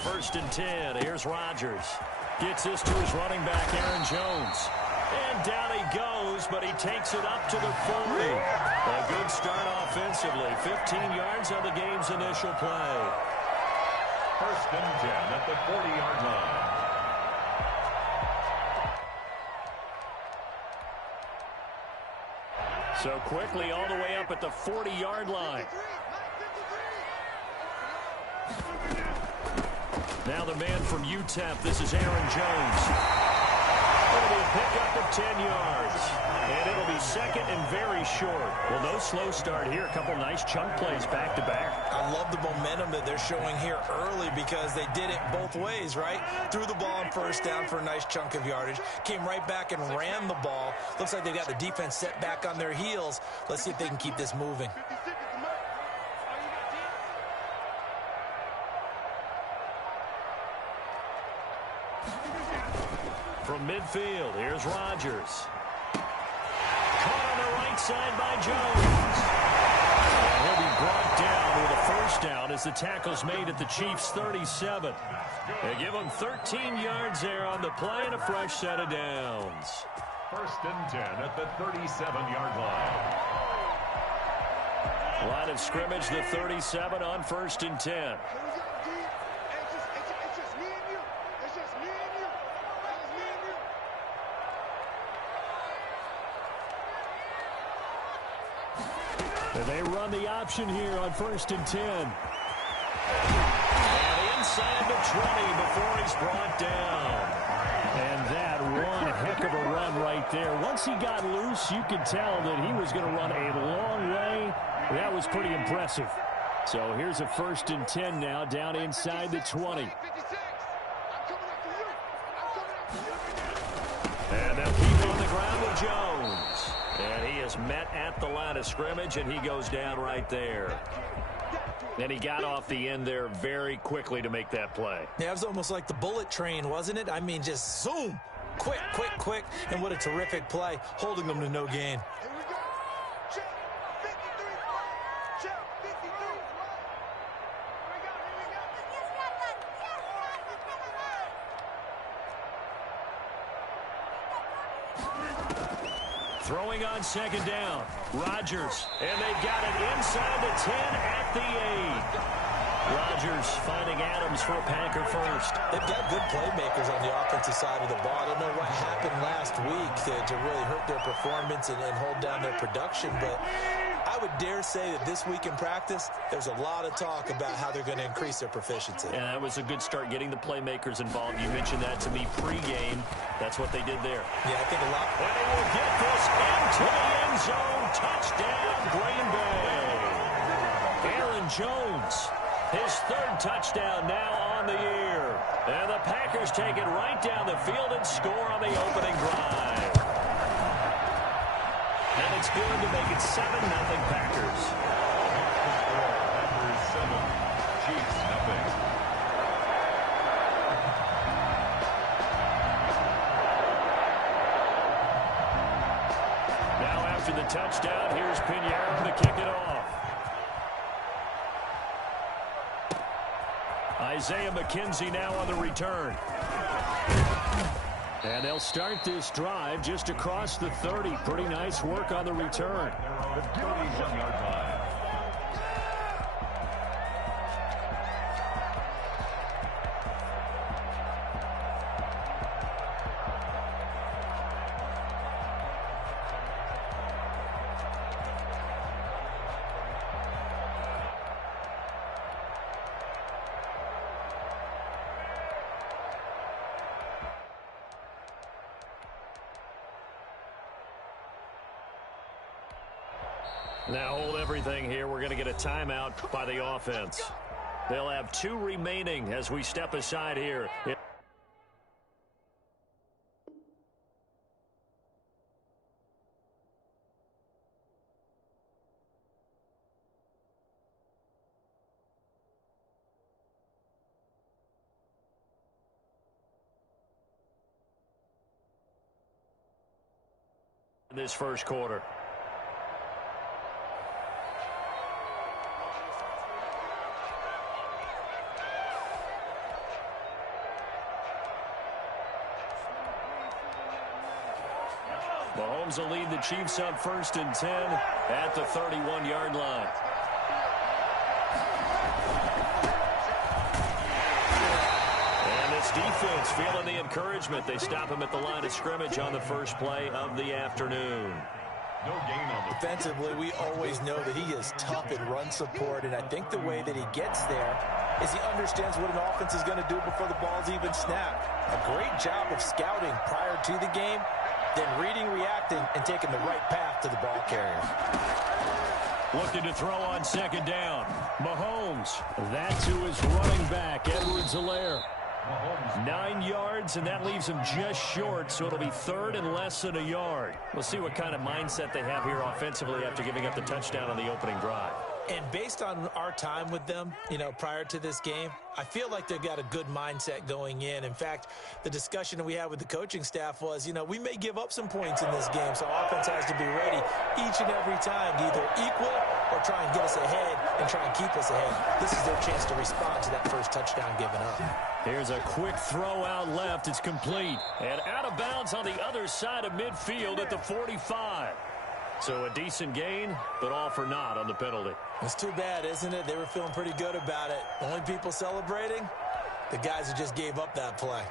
first and 10. Here's Rodgers. Gets this to his running back, Aaron Jones. And down he goes, but he takes it up to the 40. A good start offensively. 15 yards on the game's initial play. First and 10 at the 40-yard line. So quickly all the way up at the 40-yard line. Now the man from UTEP, this is Aaron Jones. It'll be a pickup of 10 yards. And it'll be second and very short. Well, no slow start here. A couple nice chunk plays back-to-back. I love the momentum that they're showing here early because they did it both ways, right? Threw the ball on first down for a nice chunk of yardage. Came right back and ran the ball. Looks like they've got the defense set back on their heels. Let's see if they can keep this moving. From midfield, here's Rodgers. Caught on the right side by Jones. And he'll be brought down with a first down as the tackle's made at the Chiefs' 37. They give him 13 yards there on the play and a fresh set of downs. First and 10 at the 37-yard line. Line of scrimmage, the 37 on first and 10. And they run the option here on first and 10. And inside the 20 before he's brought down. And that one heck of a run right there. Once he got loose, you could tell that he was going to run a long way. That was pretty impressive. So here's a first and 10 now down inside the 20. And they'll keep on the ground with Jones. And he is met at the line of scrimmage, and he goes down right there. And he got off the end there very quickly to make that play. Yeah, it was almost like the bullet train, wasn't it? I mean, just zoom. Quick, quick, quick. And what a terrific play, holding them to no gain. Throwing on second down. Rodgers. And they've got it inside the 10 at the 8. Rodgers finding Adams for a Packer first. They've got good playmakers on the offensive side of the ball. I don't know what happened last week to really hurt their performance and hold down their production, but I would dare say that this week in practice, there's a lot of talk about how they're going to increase their proficiency. And that was a good start getting the playmakers involved. You mentioned that to me pregame. That's what they did there. Yeah, I think a lot. And they will get this into the end zone. Touchdown, Green Bay. Aaron Jones, his third touchdown now on the year. And the Packers take it right down the field and score on the opening drive. And it's good to make it 7-0 Packers. Packers 7, Chiefs nothing. Now after the touchdown, here's Pinheiro to kick it off. Isaiah McKenzie now on the return. And they'll start this drive just across the 30. Pretty nice work on the return. The 31-yard line. Now hold everything here. We're going to get a timeout by the offense. They'll have 2 remaining as we step aside here. This first quarter. Mahomes will lead the Chiefs on 1st and 10 at the 31-yard line. And this defense feeling the encouragement. They stop him at the line of scrimmage on the first play of the afternoon. No gain on the defensively. We always know that he is tough in run support, and I think the way that he gets there is he understands what an offense is going to do before the ball's even snapped. A great job of scouting prior to the game, then reading, reacting, and taking the right path to the ball carrier. Looking to throw on 2nd down. Mahomes. That to his running back, Edwards-Helaire. 9 yards, and that leaves him just short, so it'll be 3rd and less than a yard. We'll see what kind of mindset they have here offensively after giving up the touchdown on the opening drive. And based on our time with them, prior to this game, I feel like they've got a good mindset going in. In fact, the discussion that we had with the coaching staff was, we may give up some points in this game, so offense has to be ready each and every time to either equal or try and get us ahead and try and keep us ahead. This is their chance to respond to that first touchdown given up. Here's a quick throw out left. It's complete. And out of bounds on the other side of midfield at the 45. So a decent gain, but all for naught on the penalty. It's too bad, isn't it? They were feeling pretty good about it. Only people celebrating, the guys who just gave up that play.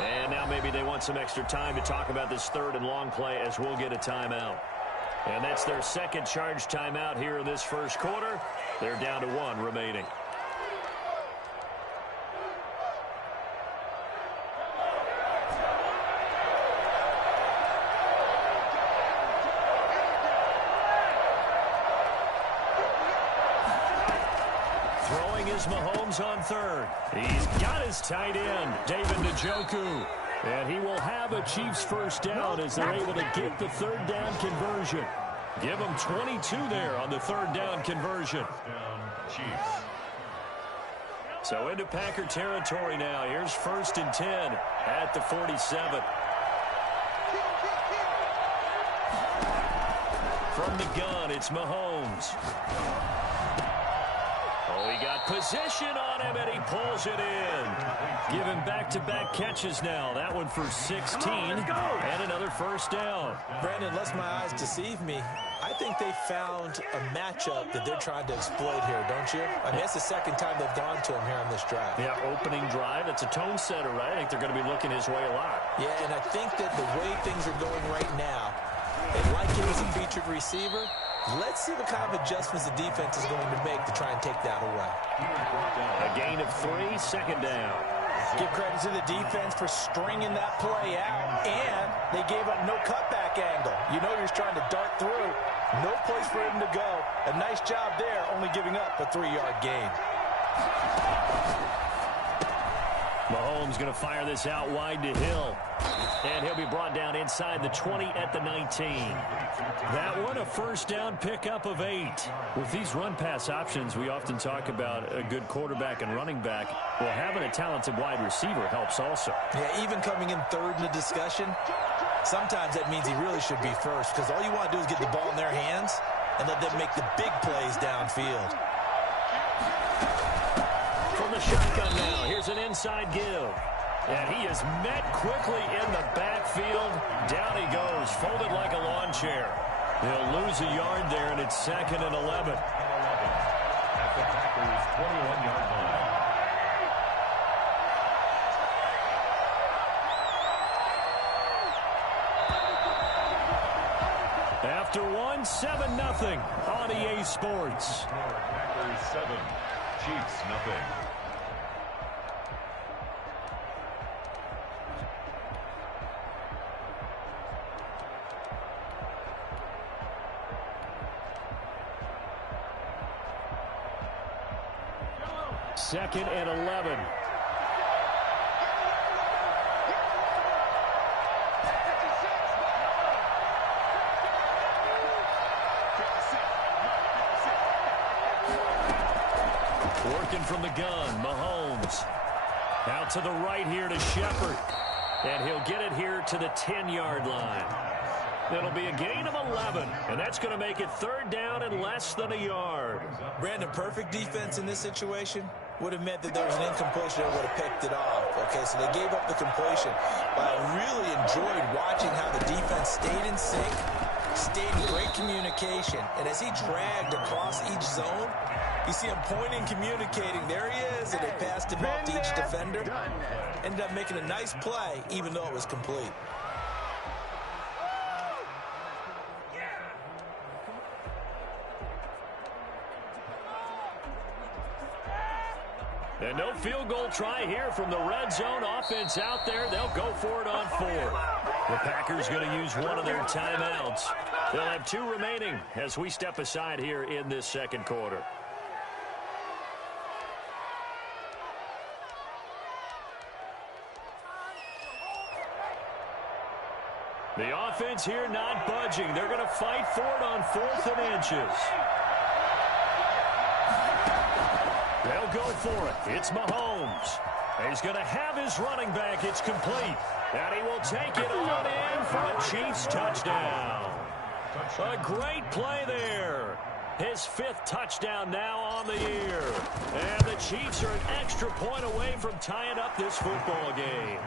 And now maybe they want some extra time to talk about this 3rd and long play as we'll get a timeout. And that's their second charge timeout here in this first quarter. They're down to 1 remaining. Throwing is Mahomes on 3rd. He's got his tight end, David Njoku. And he will have a Chiefs first down as they're able to get the 3rd down conversion. Give them 22 there on the 3rd down conversion. down, Chiefs. So into Packer territory now. Here's 1st and 10 at the 47. From the gun, it's Mahomes. Oh, he got position on him, and he pulls it in. Give him back-to-back catches now. That one for 16, and another first down. Brandon, lest my eyes deceive me, I think they found a matchup that they're trying to exploit here, don't you? I mean, it's the second time they've gone to him here on this drive. Yeah, opening drive. It's a tone setter, right? I think they're going to be looking his way a lot. Yeah, and I think that the way things are going right now, they like him as a featured receiver. Let's see what kind of adjustments the defense is going to make to try and take that away. A gain of 3, 2nd down. Give credit to the defense for stringing that play out, and they gave up no cutback angle. You know he's trying to dart through. No place for him to go. A nice job there, only giving up a 3-yard gain. Mahomes going to fire this out wide to Hill. And he'll be brought down inside the 20 at the 19. That one, a first down pickup of 8. With these run-pass options, we often talk about a good quarterback and running back. Well, having a talented wide receiver helps also. Yeah, even coming in 3rd in the discussion, sometimes that means he really should be first, because all you want to do is get the ball in their hands and let them make the big plays downfield. From the shotgun now, here's an inside give. And he is met quickly in the backfield. Down he goes, folded like a lawn chair. They'll lose a yard there, and it's 2nd and 11. At the Packers' 21-yard line. After one, 7-0 on EA Sports. Packers 7, Chiefs nothing. Second and 11. Working from the gun, Mahomes. Out to the right here to Shepard. And he'll get it here to the 10-yard line. It'll be a gain of 11, and that's going to make it third down and less than a yard. Brandon, perfect defense in this situation would have meant that there was an incompletion that would have picked it off. Okay, so they gave up the completion. But I really enjoyed watching how the defense stayed in sync, stayed in great communication. And as he dragged across each zone, you see him pointing, communicating. There he is, and they passed him off to each defender. Ended up making a nice play, even though it was complete. And no field goal try here from the red zone. Offense out there. They'll go for it on 4. The Packers going to use one of their timeouts. They'll have 2 remaining as we step aside here in this second quarter. The offense here not budging. They're going to fight for it on 4th and inches. They'll go for it. It's Mahomes. He's going to have his running back. It's complete. And he will take it on in for a Chiefs touchdown. A great play there. His 5th touchdown now on the year. And the Chiefs are an extra point away from tying up this football game.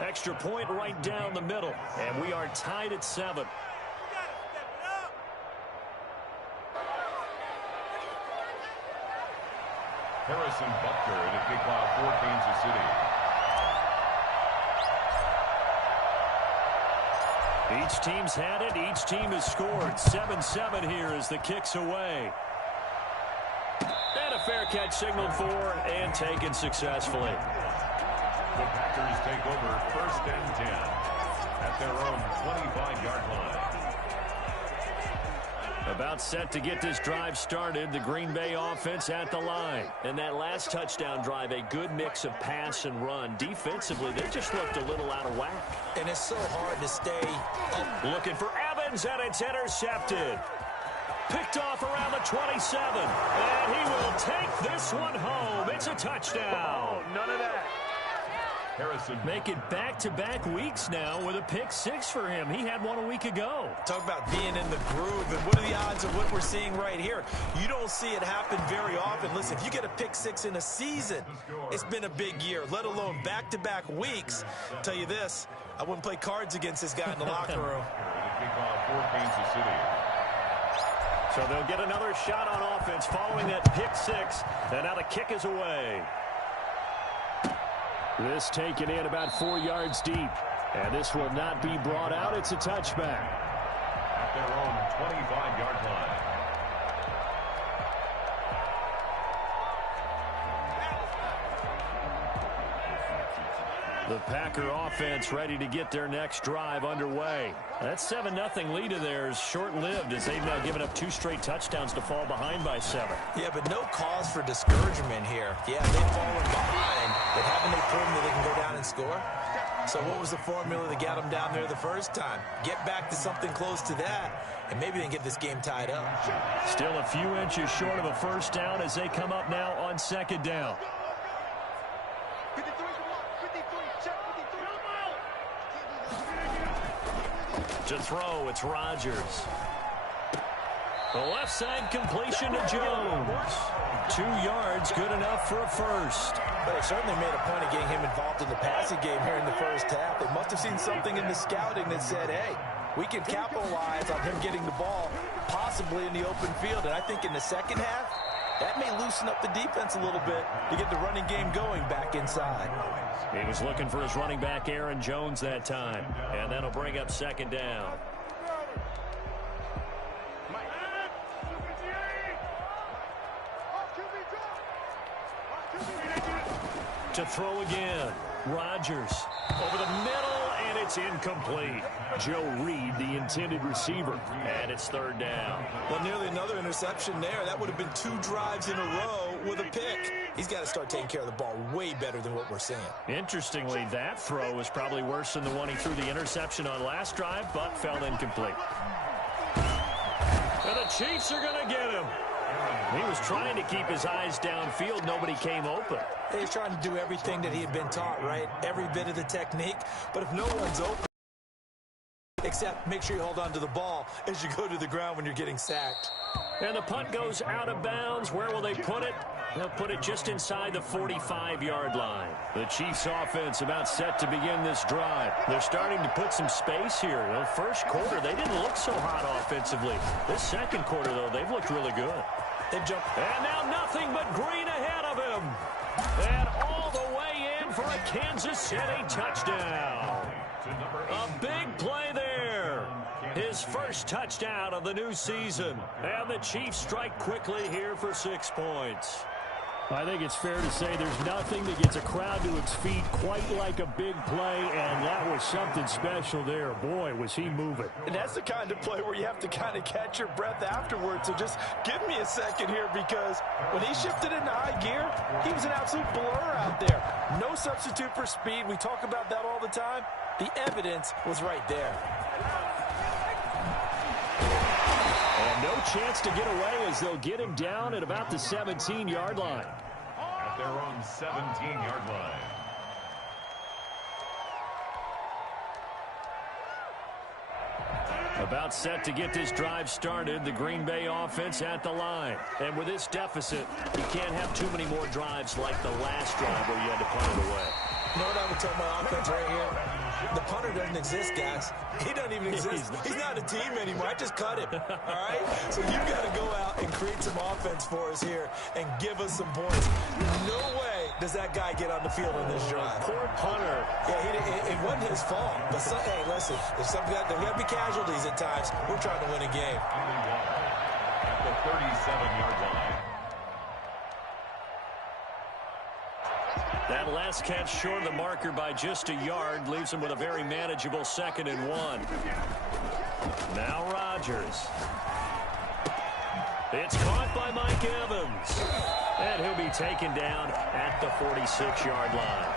Extra point right down the middle. And we are tied at 7. Harrison Butker in a kickoff for Kansas City. Each team's had it. Each team has scored. 7-7 here as the kick's away. And a fair catch signaled for and taken successfully. The Packers take over 1st and 10 at their own 25-yard line. About set to get this drive started. The Green Bay offense at the line. And that last touchdown drive, a good mix of pass and run. Defensively, they just looked a little out of whack. And it's so hard to stay up. Looking for Evans, and it's intercepted. Picked off around the 27. And he will take this one home. It's a touchdown. None of that. Harrison. Make it back-to-back weeks now with a pick 6 for him. He had one a week ago. Talk about being in the groove, and what are the odds of what we're seeing right here? You don't see it happen very often. Listen, if you get a pick 6 in a season, it's been a big year, let alone back-to-back weeks. I'll tell you this, I wouldn't play cards against this guy in the locker room. Kickoff for Kansas City. So they'll get another shot on offense following that pick 6, and now the kick is away. This taken in about 4 yards deep. And this will not be brought out. It's a touchback. At their own 25-yard line. The Packer offense ready to get their next drive underway. That 7-0 lead of theirs short-lived as they've now given up 2 straight touchdowns to fall behind by 7. Yeah, but no cause for discouragement here. Yeah, they've fallen behind, but haven't they proven that they can go down and score? So what was the formula that got them down there the first time? Get back to something close to that, and maybe they can get this game tied up. Still a few inches short of a first down as they come up now on 2nd down. To throw, it's Rodgers. The left side completion to Jones. 2 yards, good enough for a first. But they certainly made a point of getting him involved in the passing game here in the first half. They must have seen something in the scouting that said, hey, we can capitalize on him getting the ball possibly in the open field. And I think in the second half, that may loosen up the defense a little bit to get the running game going back inside. He was looking for his running back, Aaron Jones, that time. And that'll bring up 2nd down. To throw again. Rodgers over the middle, and it's incomplete. Joe Reed, the intended receiver, and it's 3rd down. Well, nearly another interception there. That would have been 2 drives in a row with a pick. He's got to start taking care of the ball way better than what we're seeing. Interestingly, that throw is probably worse than the one he threw the interception on last drive, but fell incomplete. And the Chiefs are going to get him. He was trying to keep his eyes downfield. Nobody came open. He's trying to do everything that he had been taught, right? Every bit of the technique. But if no one's open, except make sure you hold on to the ball as you go to the ground when you're getting sacked. And the punt goes out of bounds. Where will they put it? They'll put it just inside the 45-yard line. The Chiefs offense about set to begin this drive. They're starting to put some space here. You know, first quarter, they didn't look so hot offensively. This second quarter, though, they've looked really good. They've jumped. And now nothing but green ahead of him. And all the way in for a Kansas City touchdown. A big play there. His first touchdown of the new season. And the Chiefs strike quickly here for 6 points. I think it's fair to say there's nothing that gets a crowd to its feet quite like a big play, and that was something special there. Boy, was he moving. And that's the kind of play where you have to kind of catch your breath afterwards. So just give me a second here, because when he shifted into high gear, he was an absolute blur out there. No substitute for speed. We talk about that all the time. The evidence was right there. And no chance to get away as they'll get him down at about the 17-yard line. At their own 17-yard line. About set to get this drive started, the Green Bay offense at the line. And with this deficit, you can't have too many more drives like the last drive where you had to punt it away. You know what I would tell my offense right here? The punter doesn't exist, guys. He doesn't even exist. He's not a team anymore. I just cut him. All right? So you've got to go out and create some offense for us here and give us some points. No way does that guy get on the field in this drive. Poor punter. Yeah, it wasn't his fault. But, hey, listen, there's got to be casualties at times. We're trying to win a game. At the 37-yard line. That last catch short of the marker by just a yard leaves him with a very manageable 2nd and 1. Now Rodgers. It's caught by Mike Evans. And he'll be taken down at the 46-yard line.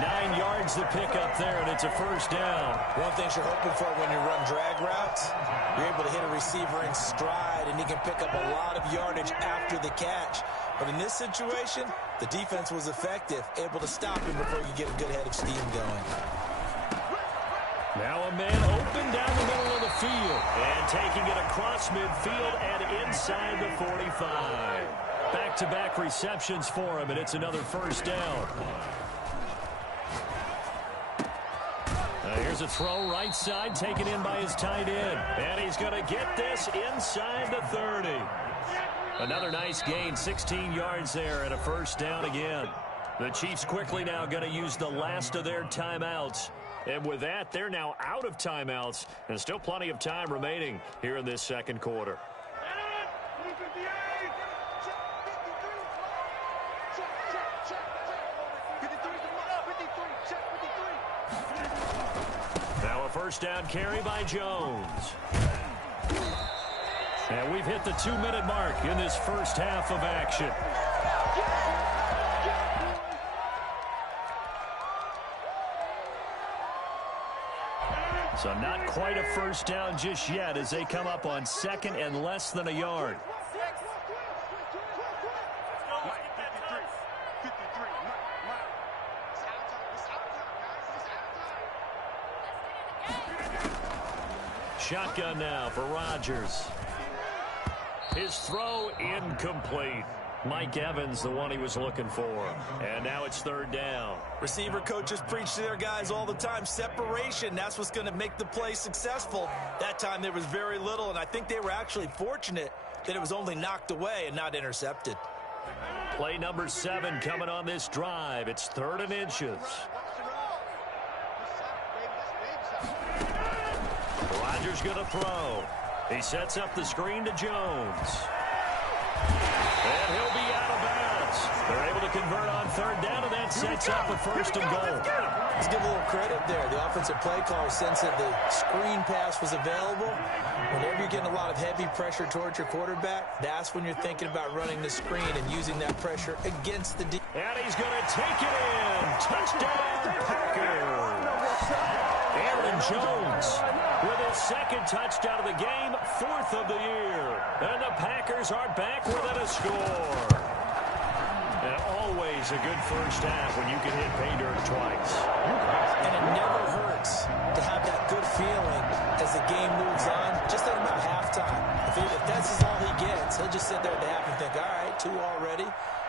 9 yards to pick up there, and it's a first down. One thing you're hoping for when you run drag routes, you're able to hit a receiver in stride, and he can pick up a lot of yardage after the catch. But in this situation, the defense was effective, able to stop him before you get a good head of steam going. Now a man open down the middle of the field. And taking it across midfield and inside the 45. Back-to-back receptions for him, and it's another first down. Here's a throw right side, taken in by his tight end. And he's going to get this inside the 30. Another nice gain, 16 yards there, and a first down again. The Chiefs quickly now going to use the last of their timeouts. And with that, they're now out of timeouts, and still plenty of time remaining here in this second quarter. Now a first down carry by Jones. And we've hit the 2-minute mark in this first half of action. So not quite a first down just yet as they come up on 2nd and less than a yard. Shotgun now for Rodgers. His throw incomplete. Mike Evans, the one he was looking for. And now it's 3rd down. Receiver coaches preach to their guys all the time. Separation, that's what's going to make the play successful. That time there was very little, and I think they were actually fortunate that it was only knocked away and not intercepted. Play number 7 coming on this drive. It's 3rd and inches. Rodgers going to throw. He sets up the screen to Jones. And he'll be out of bounds. They're able to convert on 3rd down, and that sets up a 1st and goal. Let's give a little credit there. The offensive play caller sensed that the screen pass was available. Whenever you're getting a lot of heavy pressure towards your quarterback, that's when you're thinking about running the screen and using that pressure against the defense. And he's going to take it in. Touchdown, Packers. Aaron Jones with his second touchdown of the game, 4th of the year. And the Packers are back within a score. And always a good first half when you can hit pay dirt twice. And it never hurts to have that good feeling as the game moves on. Just think about halftime. If that's all he gets, he'll just sit there at the half and think, all right, 2 already.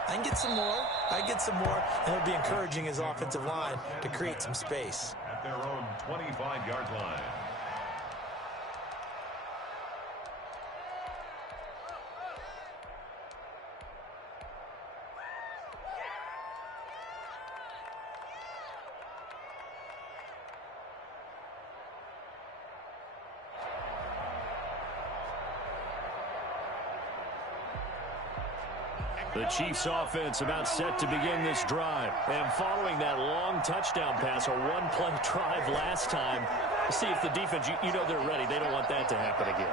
I can get some more. I can get some more. And he'll be encouraging his offensive line to create some space. At their own 25-yard line. The Chiefs offense about set to begin this drive. And following that long touchdown pass, a one-play drive last time, see if the defense, you know they're ready. They don't want that to happen again.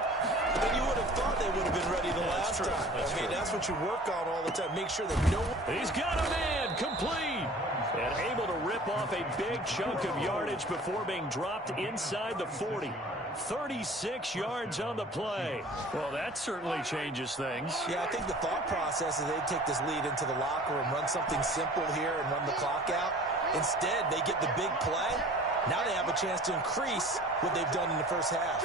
And you would have thought they would have been ready the last time. I mean, that's what you work on all the time. Make sure that no one... He's got a man, complete. And able to rip off a big chunk of yardage before being dropped inside the 40. 36 yards on the play. Well, that certainly changes things. Yeah, I think the thought process is they take this lead into the locker room, run something simple here and run the clock out. Instead, they get the big play. Now they have a chance to increase what they've done in the first half.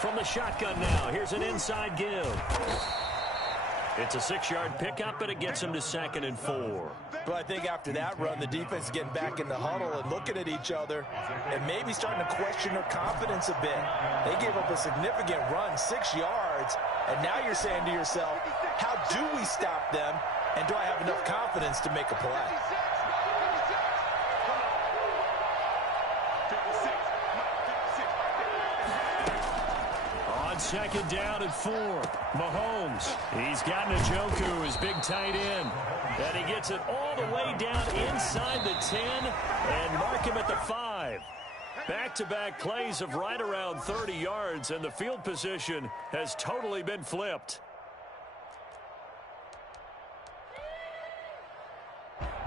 From the shotgun now, here's an inside give. It's a 6-yard pickup, but it gets him to 2nd and 4. But I think after that run, the defense is getting back in the huddle and looking at each other and maybe starting to question their confidence a bit. They gave up a significant run, 6 yards, and now you're saying to yourself, how do we stop them, and do I have enough confidence to make a play? On 2nd down and 4, Mahomes. He's got Njoku, his big tight end. And he gets it all the way down inside the 10 and mark him at the 5. Back-to-back plays of right around 30 yards, and the field position has totally been flipped.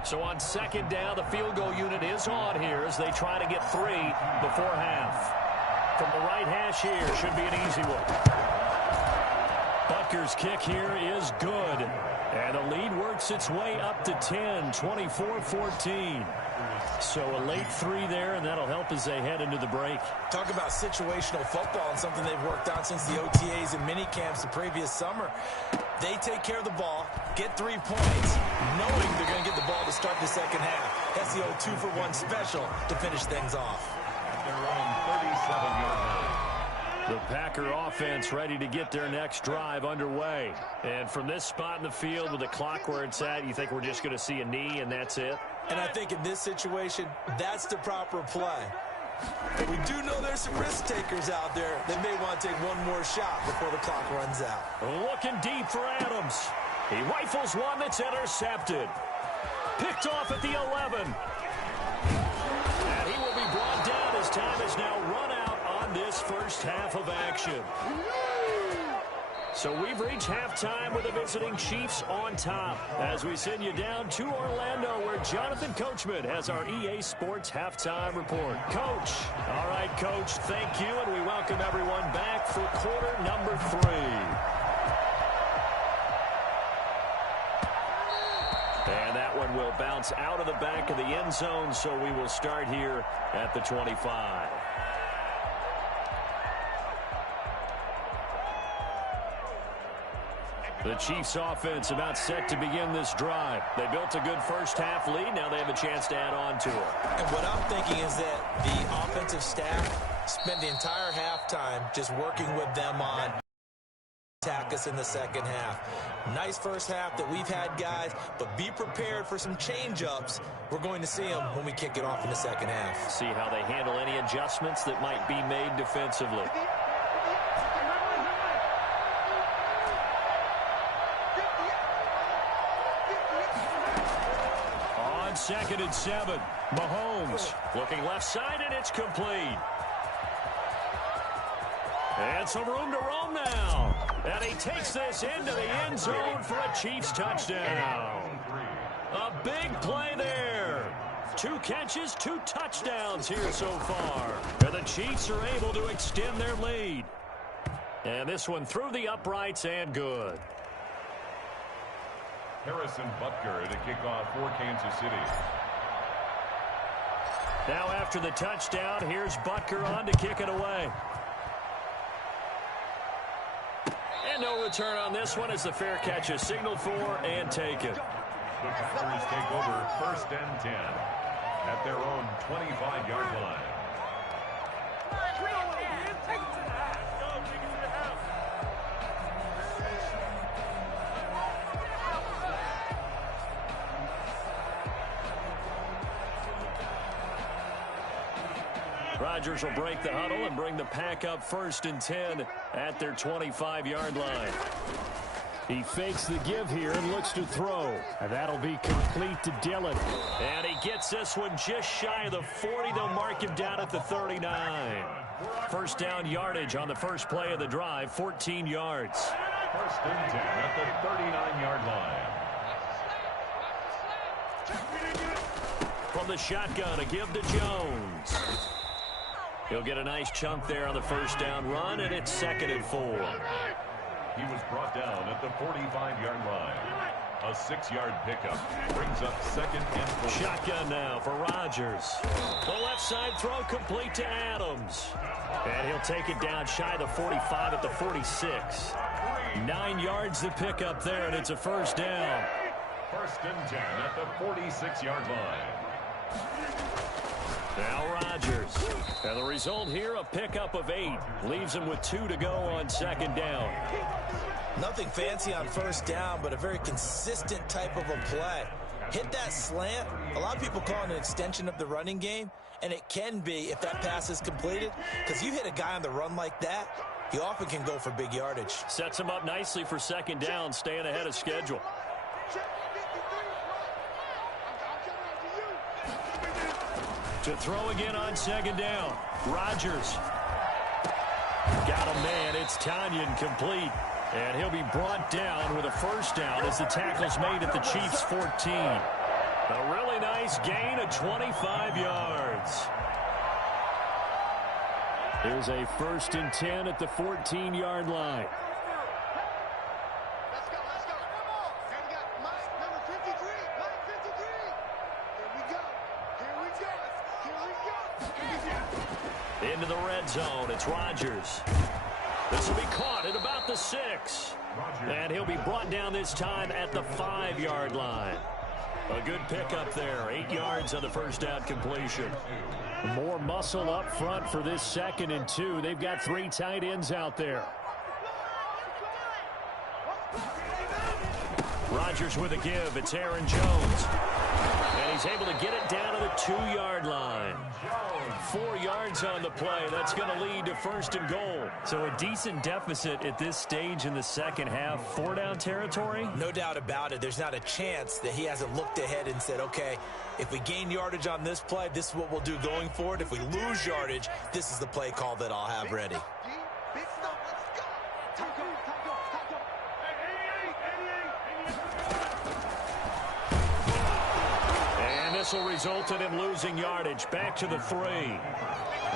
So on 2nd down, the field goal unit is on here as they try to get 3 before half. From the right hash here, should be an easy one. Butker's kick here is good. And the lead works its way up to 10, 24-14. So a late 3 there, and that'll help as they head into the break. Talk about situational football and something they've worked on since the OTAs and mini camps the previous summer. They take care of the ball, get 3 points, knowing they're going to get the ball to start the second half. That's the old 2-for-1 special to finish things off. Their own 37-yard line. The Packer offense ready to get their next drive underway. And from this spot in the field with the clock where it's at, you think we're just going to see a knee and that's it? And I think in this situation, that's the proper play. But we do know there's some risk takers out there that may want to take one more shot before the clock runs out. Looking deep for Adams. He rifles one that's intercepted. Picked off at the 11. And he will be brought down as time is now run out on this first half of action. So we've reached halftime with the visiting Chiefs on top as we send you down to Orlando where Jonathan Coachman has our EA Sports halftime report. Coach. All right, Coach, thank you, and we welcome everyone back for quarter number 3. And that one will bounce out of the back of the end zone, so we will start here at the 25. The Chiefs offense about set to begin this drive. They built a good first half lead. Now they have a chance to add on to it. And what I'm thinking is that the offensive staff spent the entire halftime just working with them on attack us in the second half. Nice first half that we've had, guys, but be prepared for some change-ups. We're going to see them when we kick it off in the second half. See how they handle any adjustments that might be made defensively. On 2nd and 7, Mahomes looking left side, and it's complete. And some room to roam now. And he takes this into the end zone for a Chiefs touchdown. A big play there. 2 catches, 2 touchdowns here so far. And the Chiefs are able to extend their lead. And this one through the uprights and good. Harrison Butker to kick off for Kansas City. Now after the touchdown, here's Butker on to kick it away. And no return on this one as the fair catch is signaled for and taken. The Packers take over 1st and 10 at their own 25-yard line. Rodgers will break the huddle and bring the pack up 1st and 10 at their 25-yard line. He fakes the give here and looks to throw. And that'll be complete to Dillon. And he gets this one just shy of the 40. They'll mark him down at the 39. First down yardage on the first play of the drive, 14 yards. 1st and 10 at the 39-yard line. From the shotgun, a give to Jones. He'll get a nice chunk there on the first down run, and it's 2nd and 4. He was brought down at the 45-yard line. A 6-yard pickup brings up 2nd and 4. Shotgun now for Rodgers. The left side throw complete to Adams. And he'll take it down shy of the 45 at the 46. 9 yards to pick up there, and it's a first down. 1st and 10 at the 46-yard line. Now Rodgers. And the result here, a pickup of 8. Leaves him with 2 to go on 2nd down. Nothing fancy on 1st down, but a very consistent type of a play. Hit that slant. A lot of people call it an extension of the running game, and it can be if that pass is completed, because you hit a guy on the run like that, he often can go for big yardage. Sets him up nicely for 2nd down, staying ahead of schedule. To throw again on 2nd down. Rodgers. Got a man. It's Tanyan complete. And he'll be brought down with a first down as the tackle's made at the Chiefs' 14. A really nice gain of 25 yards. Here's a 1st and 10 at the 14-yard line. Into the red zone. It's Rodgers. This will be caught at about the 6. And he'll be brought down this time at the 5-yard line. A good pickup there. 8 yards on the first down completion. More muscle up front for this 2nd and 2. They've got 3 tight ends out there. Rodgers with a give. It's Aaron Jones. And he's able to get it down to the 2-yard line. 4 yards on the play. That's going to lead to 1st and goal. So a decent deficit at this stage in the second half. 4-down territory? No doubt about it. There's not a chance that he hasn't looked ahead and said, okay, if we gain yardage on this play, this is what we'll do going forward. If we lose yardage, this is the play call that I'll have ready. This will result in him losing yardage. Back to the 3.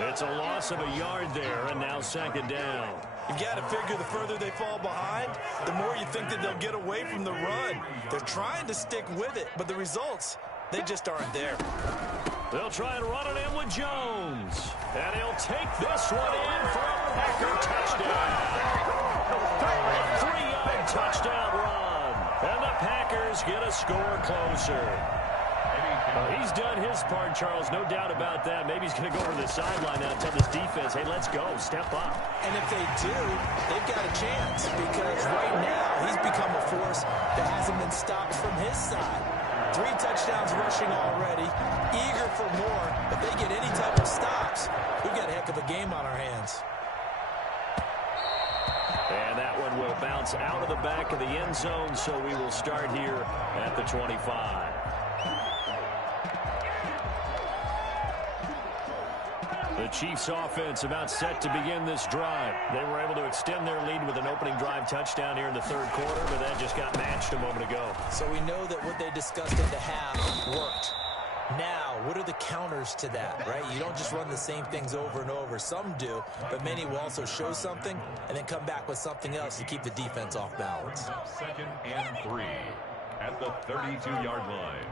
It's a loss of a yard there, and now 2nd down. You've got to figure the further they fall behind, the more you think that they'll get away from the run. They're trying to stick with it, but the results, they just aren't there. They'll try and run it in with Jones. And he'll take this one in for a Packer touchdown. A 3-yard touchdown run. And the Packers get a score closer. He's done his part, Charles. No doubt about that. Maybe he's going to go over the sideline now and tell this defense, hey, let's go. Step up. And if they do, they've got a chance because right now he's become a force that hasn't been stopped from his side. 3 touchdowns rushing already. Eager for more. If they get any type of stops, we've got a heck of a game on our hands. And that one will bounce out of the back of the end zone, so we will start here at the 25. The Chiefs offense about set to begin this drive. They were able to extend their lead with an opening drive touchdown here in the third quarter, but that just got matched a moment ago. So we know that what they discussed at the half worked. Now, what are the counters to that, right? You don't just run the same things over and over. Some do, but many will also show something and then come back with something else to keep the defense off balance. 2nd and 3 at the 32-yard line.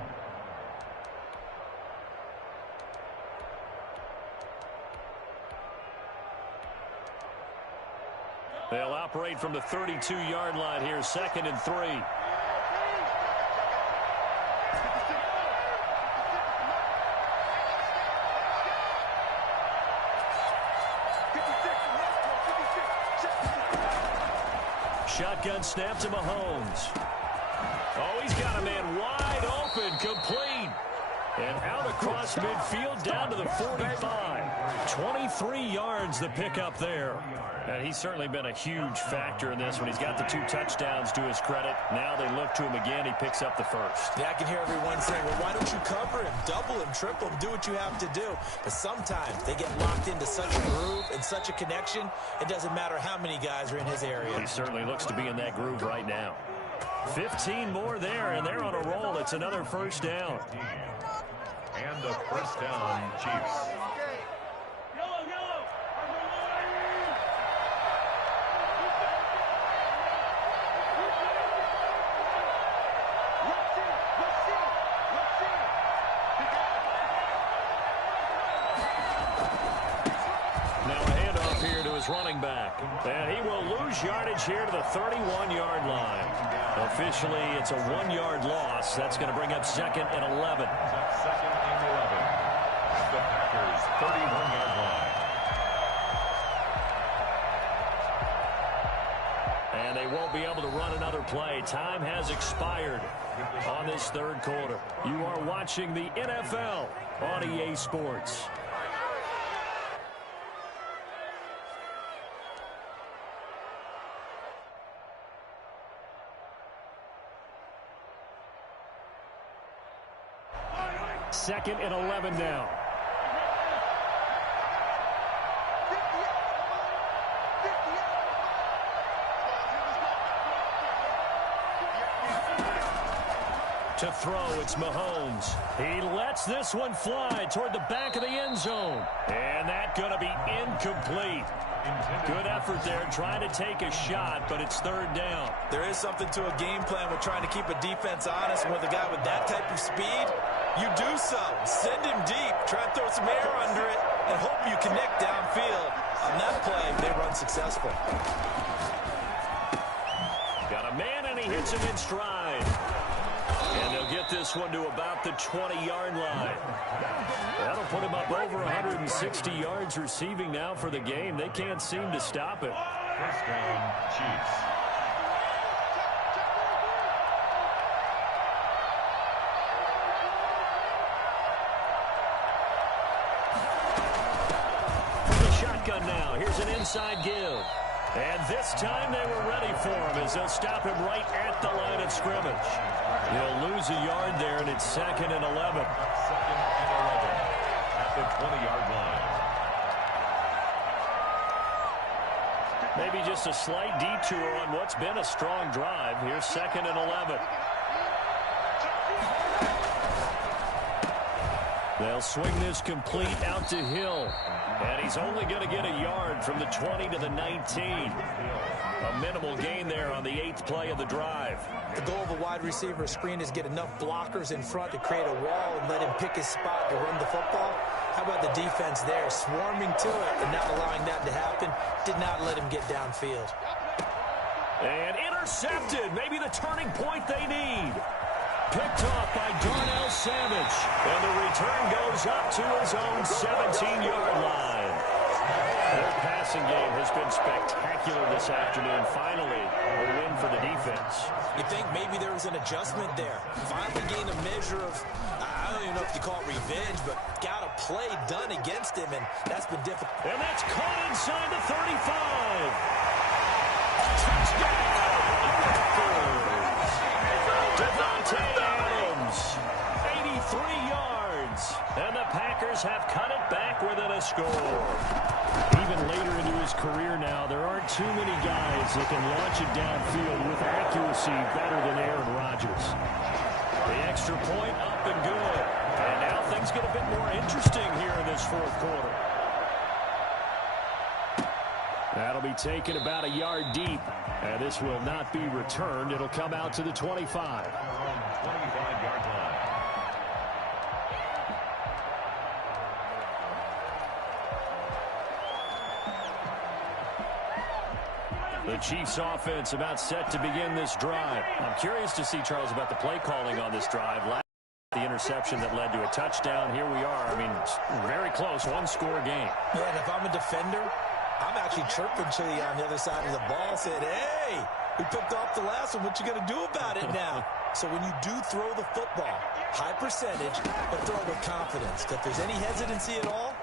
They'll operate from the 32-yard line here, 2nd and 3. Shotgun snap to Mahomes. Oh, he's got a man wide open, complete. And out across midfield down to the 45. 23 yards the pickup there. And he's certainly been a huge factor in this when he's got the 2 touchdowns to his credit. Now they look to him again. He picks up the first. Yeah, I can hear everyone saying, well, why don't you cover him, double him, triple him, do what you have to do. But sometimes they get locked into such a groove and such a connection, it doesn't matter how many guys are in his area. He certainly looks to be in that groove right now. 15 more there, and they're on a roll. It's another first down. And a first down, Chiefs. Running back. And he will lose yardage here to the 31-yard line. Officially, it's a 1-yard loss. That's going to bring up 2nd and 11. 2nd and 11. The Packers' 31-yard line. And they won't be able to run another play. Time has expired on this third quarter. You are watching the NFL on EA Sports. Second and 11 now. To throw, it's Mahomes. He lets this one fly toward the back of the end zone. And that's going to be incomplete. Good effort there, trying to take a shot, but it's third down. There is something to a game plan with trying to keep a defense honest. And with a guy with that type of speed, you do so. Send him deep, try and throw some air under it, and hope you connect downfield. On that play, they run successful. Got a man, and he hits him in stride. And they'll get this one to about the 20-yard line. That'll put him up over 160 yards receiving now for the game. They can't seem to stop it. First down, Chiefs. From the shotgun now, here's an inside give. And this time they were ready for him as they'll stop him right at the line of scrimmage. He'll lose a yard there, and it's 2nd and 11. 2nd and 11 at the 20-yard line. Maybe just a slight detour on what's been a strong drive. Here's 2nd and 11. They'll swing this complete out to Hill. And he's only going to get a yard from the 20 to the 19. A minimal gain there on the 8th play of the drive. The goal of a wide receiver screen is get enough blockers in front to create a wall and let him pick his spot to run the football. How about the defense there, swarming to it and not allowing that to happen? Did not let him get downfield. And intercepted. Maybe the turning point they need. Picked off by Darnell Savage. And the return goes up to his own 17-yard line. Their passing game has been spectacular this afternoon. Finally, a win for the defense. You think maybe there was an adjustment there. Finally gained a measure of, I don't even know if you call it revenge, but got a play done against him, and that's been difficult. And that's caught inside the 35. Touchdown! Devontae Adams, 83 yards. And the Packers have cut it back within a score. too many guys that can launch it downfield with accuracy better than Aaron Rodgers. The extra point up and good. And now things get a bit more interesting here in this fourth quarter. That'll be taken about a yard deep. And this will not be returned. It'll come out to the 25. 25-yard line. The Chiefs offense about set to begin this drive. I'm curious to see, Charles, about the play calling on this drive. The interception that led to a touchdown. Here we are. I mean, very close, one-score game. Yeah, and if I'm a defender, I'm actually chirping to you on the other side of the ball, saying, hey, we picked off the last one. What you going to do about it now? So when you do throw the football, high percentage, but throw it with confidence. If there's any hesitancy at all.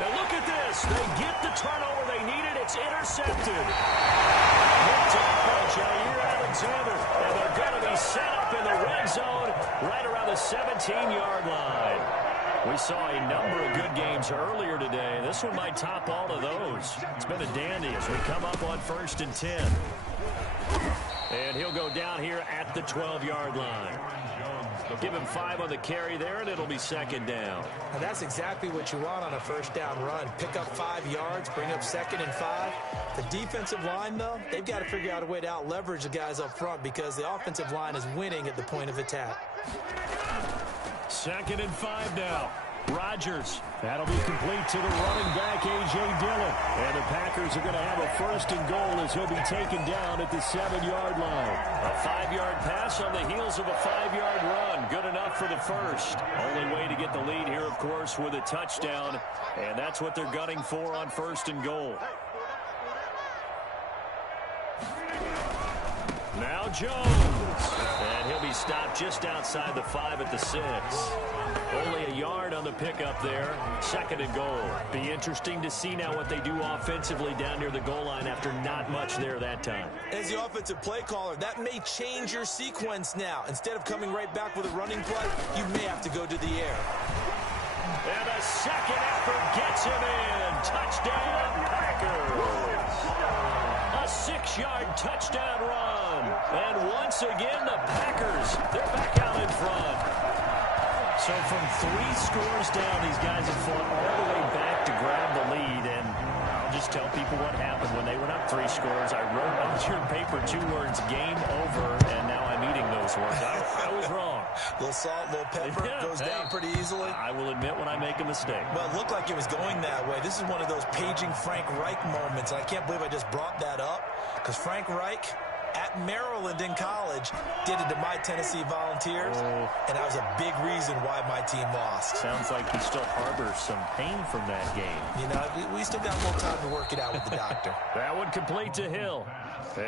Now look at this. They get the turnover they needed. It's intercepted. Picked off by Jair Alexander. And they're going to be set up in the red zone right around the 17-yard line. We saw a number of good games earlier today. This one might top all of those. It's been a dandy as we come up on 1st and 10. And he'll go down here at the 12-yard line. Give him 5 on the carry there, and it'll be 2nd down. And that's exactly what you want on a first down run. Pick up 5 yards, bring up 2nd and 5. The defensive line, though, they've got to figure out a way to out-leverage the guys up front because the offensive line is winning at the point of attack. 2nd and 5 now. Rodgers. That'll be complete to the running back, A.J. Dillon. And the Packers are going to have a 1st and goal as he'll be taken down at the 7-yard line. A 5-yard pass on the heels of a 5-yard run. Good enough for the first. Only way to get the lead here, of course, with a touchdown. And that's what they're gunning for on 1st and goal. Now Jones. And he'll be stopped just outside the 5 at the 6. Only a yard on the pickup there. 2nd and goal. Be interesting to see now what they do offensively down near the goal line after not much there that time. As the offensive play caller, that may change your sequence now. Instead of coming right back with a running play, you may have to go to the air. And a second effort gets him in. Touchdown, Packers. A 6-yard touchdown run. And once again, the Packers, they're back out in front. So from 3 scores down, these guys have fought all the way back to grab the lead. And I'll just tell people what happened when they went up 3 scores. I wrote on your paper 2 words, game over, and now I'm eating those words. I was wrong. A little salt, a little pepper, goes down pretty easily. I will admit when I make a mistake. Well, it looked like it was going that way. This is one of those paging Frank Reich moments. And I can't believe I just brought that up because Frank Reich at Maryland in college did it to my Tennessee Volunteers, and that was a big reason why my team lost. Sounds like he still harbors some pain from that game. You know, we still got a little time to work it out with the doctor. That one complete to Hill.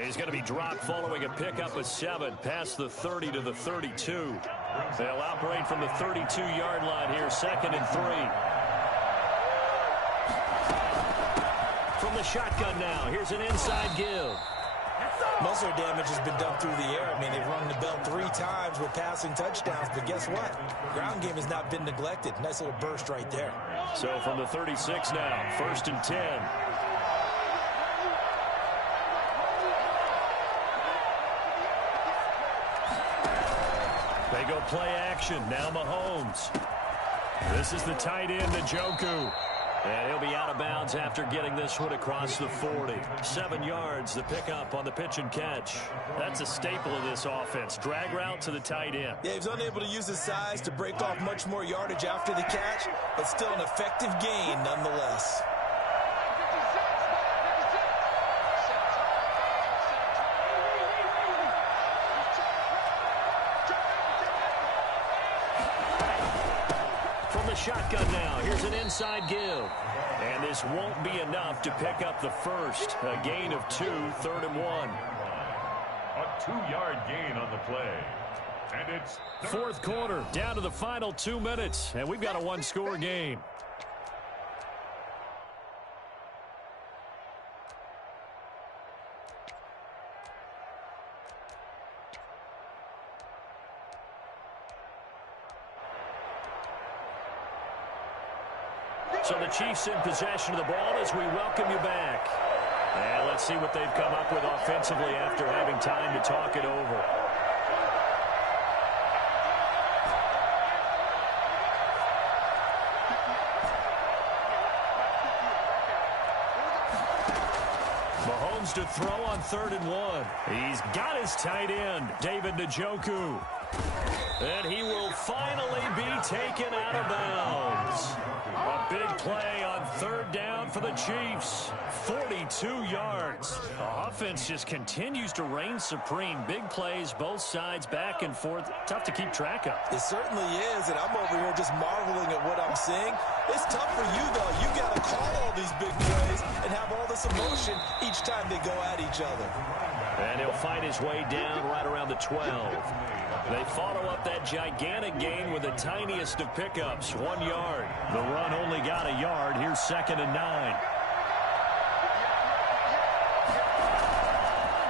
He's going to be dropped following a pickup of 7 past the 30 to the 32. They'll operate from the 32-yard line here, 2nd and 3. From the shotgun now, here's an inside give. Most of their damage has been done through the air. I mean, they've rung the bell 3 times with passing touchdowns, but guess what? Ground game has not been neglected. Nice little burst right there. So from the 36 now, 1st and 10. They go play action. Now Mahomes. This is the tight end, Njoku. And he'll be out of bounds after getting this one across the 40. 7 yards, the pickup on the pitch and catch. That's a staple of this offense. Drag route to the tight end. Yeah, he's unable to use his size to break off much more yardage after the catch, but still an effective gain nonetheless. Shotgun now. Here's an inside give. And this won't be enough to pick up the first. A gain of 2, 3rd and 1. A 2-yard gain on the play. And it's 4th quarter, down to the final 2 minutes. And we've got a 1-score game. So the Chiefs in possession of the ball as we welcome you back. And let's see what they've come up with offensively after having time to talk it over. Mahomes to throw on 3rd and 1. He's got his tight end, David Njoku. And he will finally be taken out of bounds. A big play on 3rd down for the Chiefs. 42 yards. The offense just continues to reign supreme. Big plays, both sides, back and forth. Tough to keep track of. It certainly is, and I'm over here just marveling at what I'm seeing. It's tough for you, though. You got to call all these big plays and have all this emotion each time they go at each other. And he'll find his way down right around the 12. They follow up that gigantic gain with the tiniest of pickups, 1 yard. The run only got a yard. Here's 2nd and 9.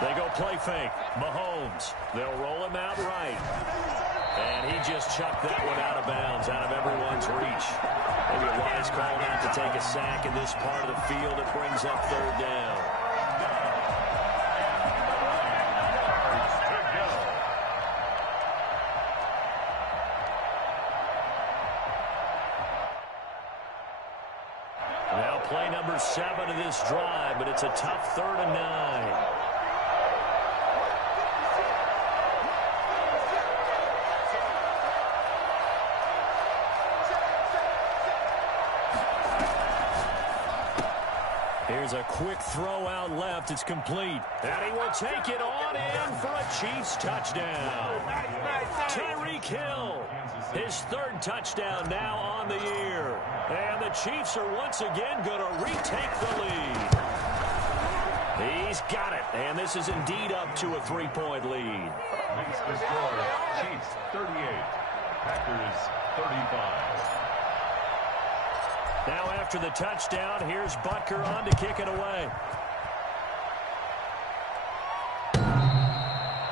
They go play fake. Mahomes. They'll roll him out right. And he just chucked that one out of bounds, out of everyone's reach. Maybe a wise call not to take a sack in this part of the field. It brings up 3rd down. Now play number 7 of this drive, but it's a tough 3rd and 9. Here's a quick throw out left. It's complete. And he will take it on in for a Chiefs touchdown. Tyreek Hill, his 3rd touchdown now on the year. And the Chiefs are once again going to retake the lead. He's got it. And this is indeed up to a 3-point lead. Makes the score Chiefs 38, Packers 35. Now after the touchdown, here's Butker on to kick it away.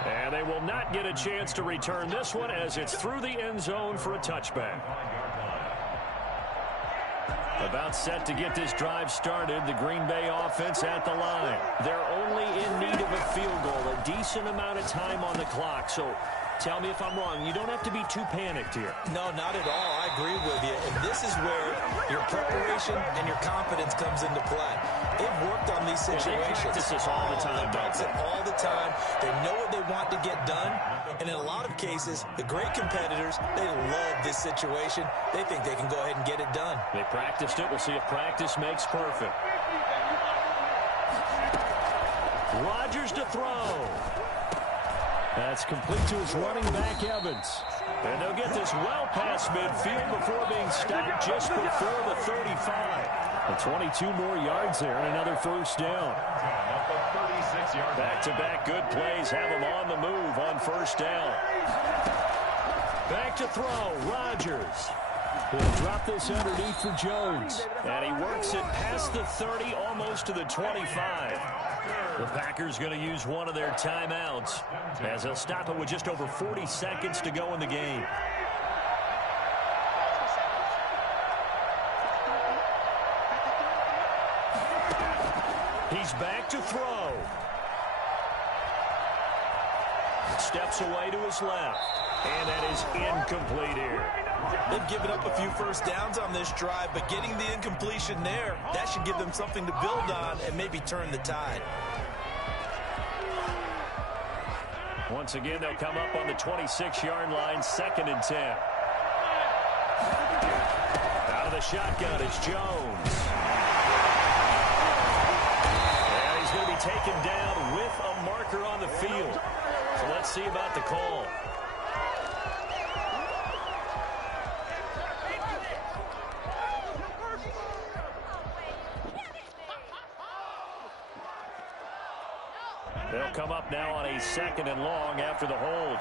And they will not get a chance to return this one as it's through the end zone for a touchback. About set to get this drive started, the Green Bay offense at the line. They're only in need of a field goal, a decent amount of time on the clock. So tell me if I'm wrong. You don't have to be too panicked here. No, not at all. I agree with you. And this is where your preparation and your confidence comes into play. They've worked on these situations. They practice this all the time. They practice it all the time. They know what they want to get done. And in a lot of cases, the great competitors, they love this situation. They think they can go ahead and get it done. They practiced it. We'll see if practice makes perfect. Rodgers to throw. That's complete to his running back, Evans. And they'll get this well past midfield before being stopped just before the 35. And 22 more yards there and another 1st down. Back-to-back good plays have him on the move on 1st down. Back to throw, Rodgers. He'll drop this underneath for Jones. And he works it past the 30, almost to the 25. The Packers going to use one of their timeouts as they'll stop it with just over 40 seconds to go in the game. He's back to throw. Steps away to his left. And that is incomplete here. They've given up a few 1st downs on this drive, but getting the incompletion there, that should give them something to build on and maybe turn the tide. Once again, they'll come up on the 26-yard line, 2nd and 10. Out of the shotgun is Jones. And he's going to be taken down with a marker on the field. So let's see about the call. They'll come up now on a 2nd and long after the hold.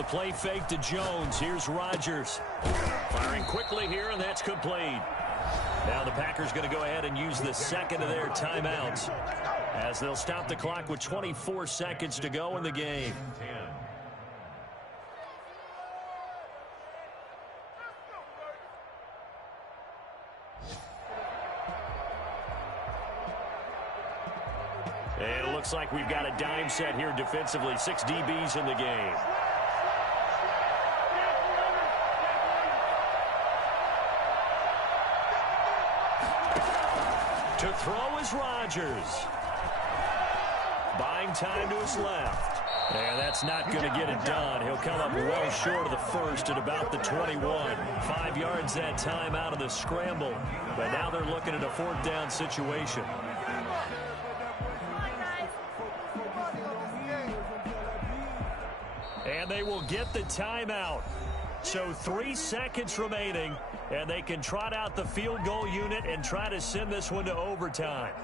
the play fake to Jones. Here's Rodgers. Firing quickly here, and that's complete. Now the Packers going to go ahead and use the second of their timeouts as they'll stop the clock with 24 seconds to go in the game. And it looks like we've got a dime set here defensively. 6 DBs in the game. To throw is Rodgers. Buying time to his left. And that's not going to get it done. He'll come up well short of the first at about the 21. 5 yards that time out of the scramble. But now they're looking at a 4th down situation. And they will get the timeout. So 3 seconds remaining, and they can trot out the field goal unit and try to send this one to overtime.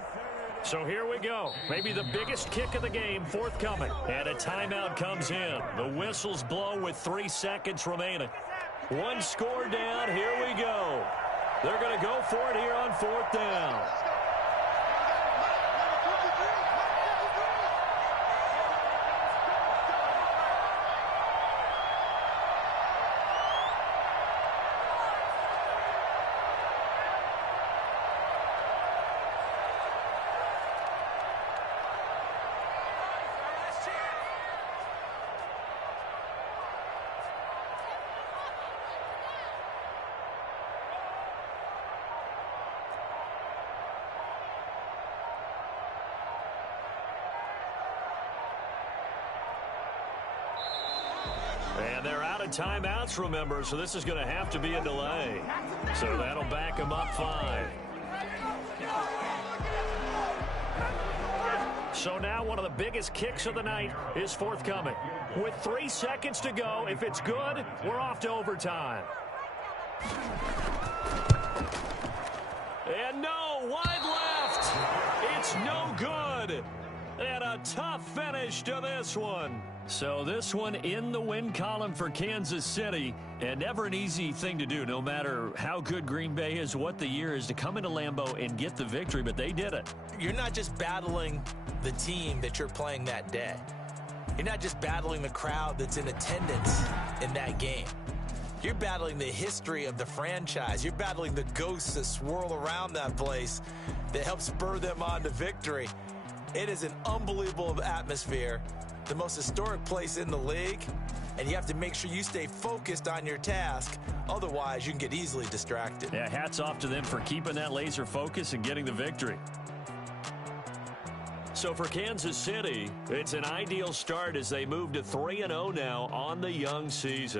So here we go. Maybe the biggest kick of the game forthcoming. And a timeout comes in. The whistles blow with 3 seconds remaining. 1 score down. Here we go. They're going to go for it here on 4th down. And they're out of timeouts, remember, so this is going to have to be a delay. So that'll back them up 5. So now one of the biggest kicks of the night is forthcoming. With 3 seconds to go, if it's good, we're off to overtime. And no, wide left. It's no good. And a tough finish to this one. So this one in the win column for Kansas City, and never an easy thing to do, no matter how good Green Bay is, what the year is, to come into Lambeau and get the victory, but they did it. You're not just battling the team that you're playing that day. You're not just battling the crowd that's in attendance in that game. You're battling the history of the franchise. You're battling the ghosts that swirl around that place that help spur them on to victory. It is an unbelievable atmosphere, the most historic place in the league, and you have to make sure you stay focused on your task. Otherwise, you can get easily distracted. Yeah, hats off to them for keeping that laser focus and getting the victory. So for Kansas City, it's an ideal start as they move to 3-0 now on the young season.